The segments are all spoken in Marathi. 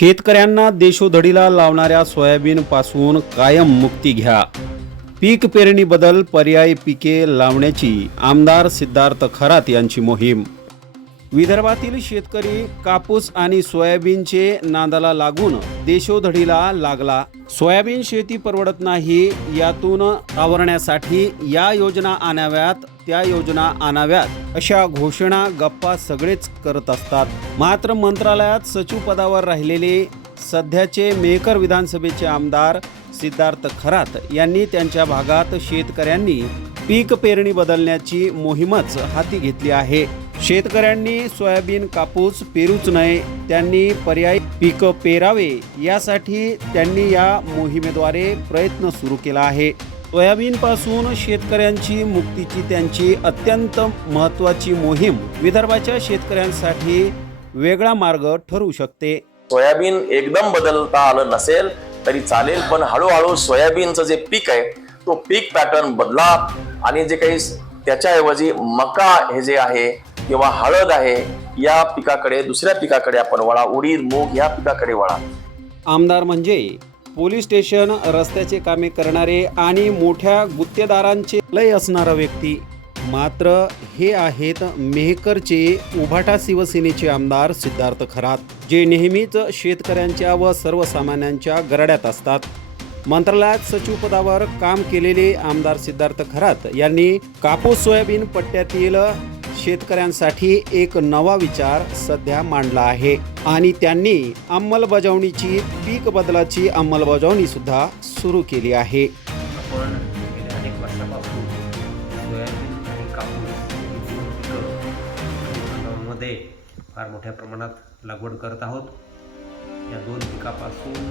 शेतकऱ्यांना देशोधडीला लावणाऱ्या सोयाबीनपासून कायम मुक्ती घ्या. पीक पेरणीबद्दल पर्यायी पिके लावण्याची आमदार सिद्धार्थ खरात यांची मोहीम. विदर्भातील शेतकरी कापूस आणि सोयाबीनचे नांदाला लागून देशोधडीला लागला. सोयाबीन शेती परवडत नाही यातून आवरण्यासाठी या योजना आणाव्यात त्या योजना आणाव्यात अशा घोषणा गप्पा सगळेच करत असतात. मात्र मंत्रालयात सचिव पदावर राहिलेले सध्याचे मेहकर विधानसभेचे आमदार सिद्धार्थ खरात यांनी त्यांच्या भागात शेतकऱ्यांनी पीक पेरणी बदलण्याची मोहीमच हाती घेतली आहे. शेतकऱ्यांनी सोयाबीन कापूस पेरूच नये त्यांनी पर्यायी पीक पेरावे यासाठी त्यांनी या मोहिमेद्वारे प्रयत्न सुरू केला आहे. सोयाबीन पासून शेतकऱ्यांची मुक्तीची त्यांची अत्यंत महत्वाची मोहीम विदर्भाच्या शेतकऱ्यांसाठी वेगळा मार्ग ठरू शकते. सोयाबीन एकदम बदलता आलं नसेल तरी चालेल पण हळूहळू सोयाबीनचं जे पीक आहे तो पीक पॅटर्न बदला आणि जे काही त्याच्याऐवजी मका हे जे आहे किंवा हळद आहे या पिकाकडे दुसऱ्या पिकाकडे आपण वळा. उडीद मूग या पिकाकडे वळा. आमदार म्हणजे पोलीस स्टेशन रस्त्याचे कामे करणारे आणि मोठ्या गुत्तेदारांचे लय असणारा व्यक्ती. मात्र हे आहेत मेहकरचे उभाटा शिवसेनेचे आमदार सिद्धार्थ खरात जे नेहमीच शेतकऱ्यांच्या व सर्वसामान्यांच्या गरड्यात असतात. मंत्रालयात सचिव पदावर काम केलेले आमदार सिद्धार्थ खरात यांनी कापूस सोयाबीन पट्ट्यातील शेतकऱ्यांसाठी एक नवा विचार सध्या मांडला आहे. आणि त्यांनी अंमलबजावणीची पीक बदलाची अंमलबजावणी सुद्धा सुरू केली आहे. आपण गेल्या अनेक वर्षापासून सोयाबीन आणि कापूसमध्ये फार मोठ्या प्रमाणात लागवड करत आहोत. या दोन पिकापासून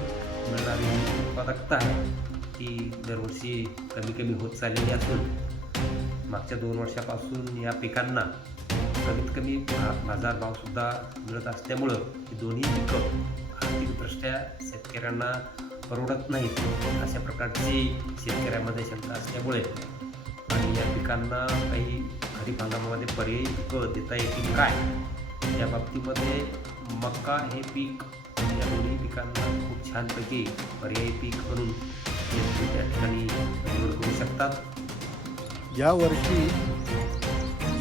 मिळणारी उत्पादकता आहे ती दरवर्षी कमी कमी होत चाललेली असून मागच्या दोन वर्षापासून या पिकांना कमीत कमी बाजारभावसुद्धा मिळत असल्यामुळं ही दोन्ही पिकं आर्थिकदृष्ट्या शेतकऱ्यांना परवडत नाहीत अशा प्रकारची शेतकऱ्यामध्ये शंका असल्यामुळे आणि या पिकांना काही खरीप हंगामामध्ये पर्यायी पिकं देता येतील काय? या बाबतीमध्ये मका हे पीक या दोन्ही पिकांना खूप छानपैकी पर्यायी पीक म्हणून शेतकरी त्या ठिकाणी निवड करू शकतात. यावर्षी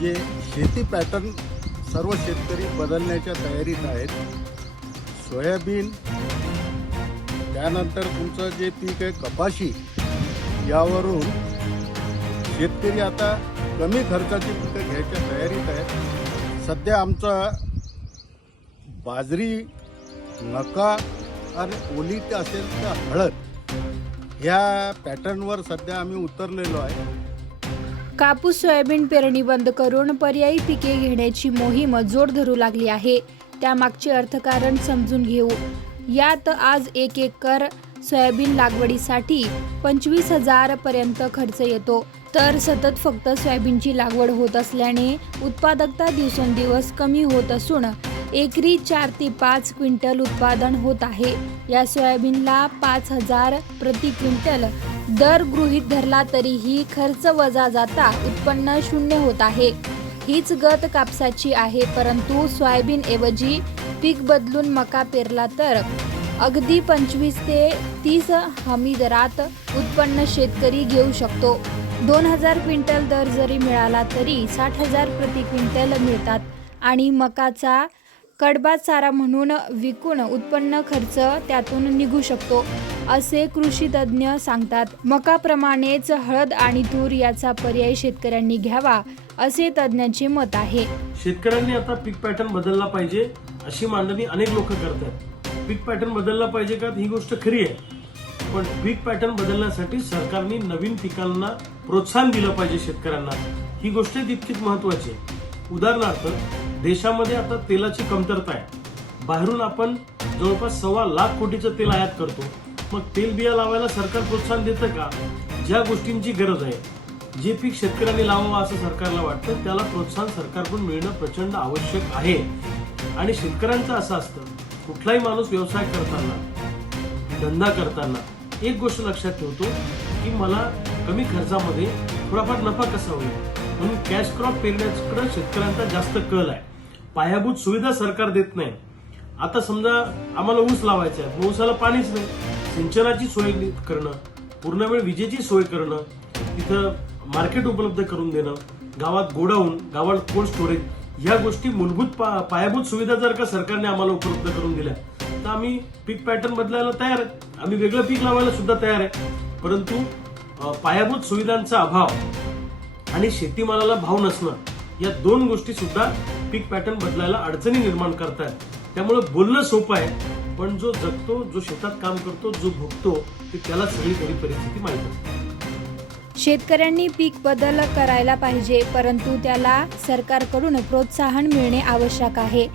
जे शेती पॅटर्न सर्व शेतकरी बदलण्याच्या तयारीत आहेत सोयाबीन त्यानंतर तुमचं जे पीक आहे कपाशी यावरून शेतकरी आता कमी खर्चाची पिकं घ्यायच्या तयारीत आहेत. सध्या आमचा बाजरी मका आणि ओलीत असेल तर हळद ह्या पॅटर्नवर सध्या आम्ही उतरलेलो आहे. कापूस सोयाबीन पेरणी बंद करून पर्यायी पिके घेण्याची मोहीम जोर धरू लागली आहे. त्यामागचे अर्थकारण समजून घेऊ. यात आज एक एकर सोयाबीन लागवडीसाठी पंचवीस हजार पर्यंत खर्च येतो. तर सतत फक्त सोयाबीनची लागवड होत असल्याने उत्पादकता दिवसेंदिवस कमी होत असून एकरी चार ते पाच क्विंटल उत्पादन होत आहे. या सोयाबीनला पाच हजार प्रति क्विंटल दर गृहीत धरला तरीही खर्च वजा जाता उत्पन्न शून्य होत आहे. हीच गत कापसाची आहे परंतु सोयाबीन ऐवजी पीक बदलून मका पेरला तर अगदी पंचवीस ते तीस हमी दरात उत्पन्न शेतकरी घेऊ शकतो. दोन हजार क्विंटल दर जरी मिळाला तरी साठ हजार प्रति क्विंटल मिळतात आणि मकाचा कडबा चारा म्हणून विकून उत्पन्न खर्च त्यातून निघू शकतो. असे कृषी तज्ज्ञ सांगतात मकाप्रमाणेच हळद आणि तूर याचा पर्याय शेतकऱ्यांनी घ्यावा असे तज्ज्ञांचे मत आहे. शेतकऱ्यांनी आता पीक पॅटर्न बदलला पाहिजे अशी मांडणी अनेक लोक करतात. पीक पॅटर्न बदलला पाहिजे का? ही गोष्ट खरी आहे. पण पीक पॅटर्न बदलण्यासाठी सरकारने नवीन पिकांना प्रोत्साहन दिलं पाहिजे शेतकऱ्यांना. ही गोष्ट तितकीच महत्वाची आहे. उदाहरणार्थ देशामध्ये आता तेलाची कमतरता आहे. बाहेरून आपण जवळपास सव्वा लाख कोटीचं तेल आयात करतो. मग तेल बिया लावायला सरकार प्रोत्साहन देतं का? ज्या गोष्टींची गरज आहे. जे पीक शेतकऱ्यांनी लावावं असं सरकारला वाटतं त्याला प्रोत्साहन सरकारकडून मिळणं प्रचंड आवश्यक आहे. आणि शेतकऱ्यांचं असं असतं कुठलाही माणूस व्यवसाय करताना धंदा करताना एक गोष्ट लक्षात ठेवतो की मला कमी खर्चामध्ये थोडाफार नफा कसा होईल? म्हणून कॅश क्रॉप पेरण्याकडे शेतकऱ्यांचा जास्त कल आहे. पायाभूत सुविधा सरकार देत नाही. आता समजा आम्हाला ऊस लावायचा आहे मग ऊसाला पाणीच नाही. सिंचनाची सोय करणं पूर्ण वेळ विजेची सोय करणं तिथं मार्केट उपलब्ध करून देणं गावात गोडाऊन गावात कोल्ड स्टोरेज ह्या गोष्टी मूलभूत पा- पायाभूत सुविधा जर का सरकारने आम्हाला उपलब्ध करून दिल्या तर आम्ही पीक पॅटर्न बदलायला तयार आहे. आम्ही वेगळं पीक लावायला सुद्धा तयार आहे. परंतु पायाभूत सुविधांचा अभाव आणि शेतीमालाला भाव नसणं या दोन गोष्टी सुद्धा पीक पॅटर्न बदलायला अडचणी निर्माण करतात त्यामुळे बोलणं सोपं आहे. पण जो जगतो जो शेतात काम करतो जो भोगतो ते त्याला सगळी खरी परिस्थिती माहीत असते. शेतकऱ्यांनी पीक बदल करायला पाहिजे परंतु त्याला सरकारकडून प्रोत्साहन मिळणे आवश्यक आहे.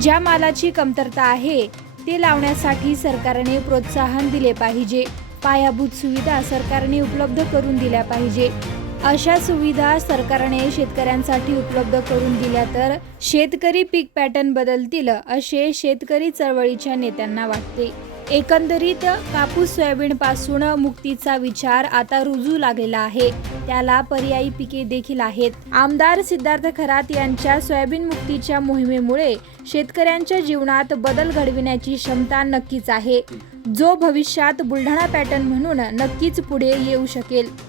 ज्या मालाची कमतरता आहे ते लावण्यासाठी सरकारने प्रोत्साहन दिले पाहिजे. पायाभूत सुविधा सरकारने उपलब्ध करून दिल्या पाहिजे. अशा सुविधा सरकारने शेतकऱ्यांसाठी उपलब्ध करून दिल्या तर शेतकरी पीक पॅटर्न बदलतील असे शेतकरी चळवळीच्या नेत्यांना वाटते. एकंदरीत कापूस सोयाबीन पासून मुक्तीचा विचार आता रुजू लागलेला आहे. त्याला पर्यायी पिके देखील आहेत. आमदार सिद्धार्थ खरात यांच्या सोयाबीन मुक्तीच्या मोहिमेमुळे शेतकऱ्यांच्या जीवनात बदल घडविण्याची क्षमता नक्कीच आहे. जो भविष्यात बुलढाणा पॅटर्न म्हणून नक्कीच पुढे येऊ शकेल.